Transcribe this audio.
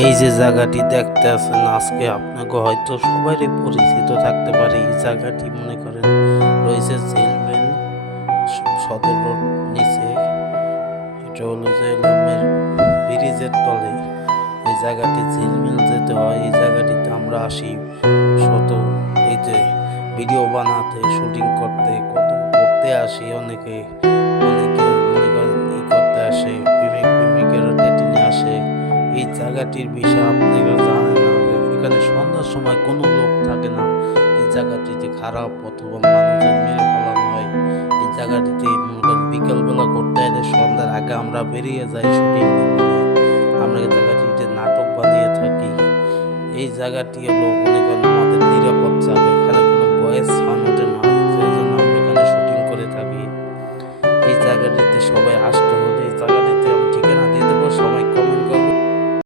এই যে জায়গাটি দেখতে আছেন আজকে আপনাকে হয়তো সবারই পরিচিত থাকতে পারে। এই জায়গাটি মনে করেন রয়েছে জেলমেন সদর রোড নিচে। এটা হলো যে এলমের ব্রিজের তলে এই জায়গাটি ঝিলমিল যেতে হয়। এই জায়গাটিতে আমরা আসি শত এই যে ভিডিও বানাতে, শুটিং করতে, কত করতে আসি। অনেকে অনেকে মনে করেন করতে আসে, প্রেমিক প্রেমিকের ডেটিংয়ে আসে। এই জায়গাটির বিষয়ে আপনারা জানেন না যে এখানে সন্ধ্যার সময় কোনো লোক থাকে না। এই জায়গাটিতে খারাপ অথবা মানুষজন মেরে ফেলানো হয়। এই জায়গাটিতে মনে করেন বিকালবেলা ঘুরতে এলে সন্ধ্যার আগে আমরা বেরিয়ে যাই শুটিং করে। আমরা এই জায়গাটিতে নাটক বানিয়ে থাকি। এই জায়গাটি হলো মনে করেন আমাদের নিরাপদ জায়গা। এখানে কোনো ভয়েস সাউন্ড ওঠে না, সেই জন্য আমরা এখানে শুটিং করে থাকি। এই জায়গাটিতে সবাই আসতে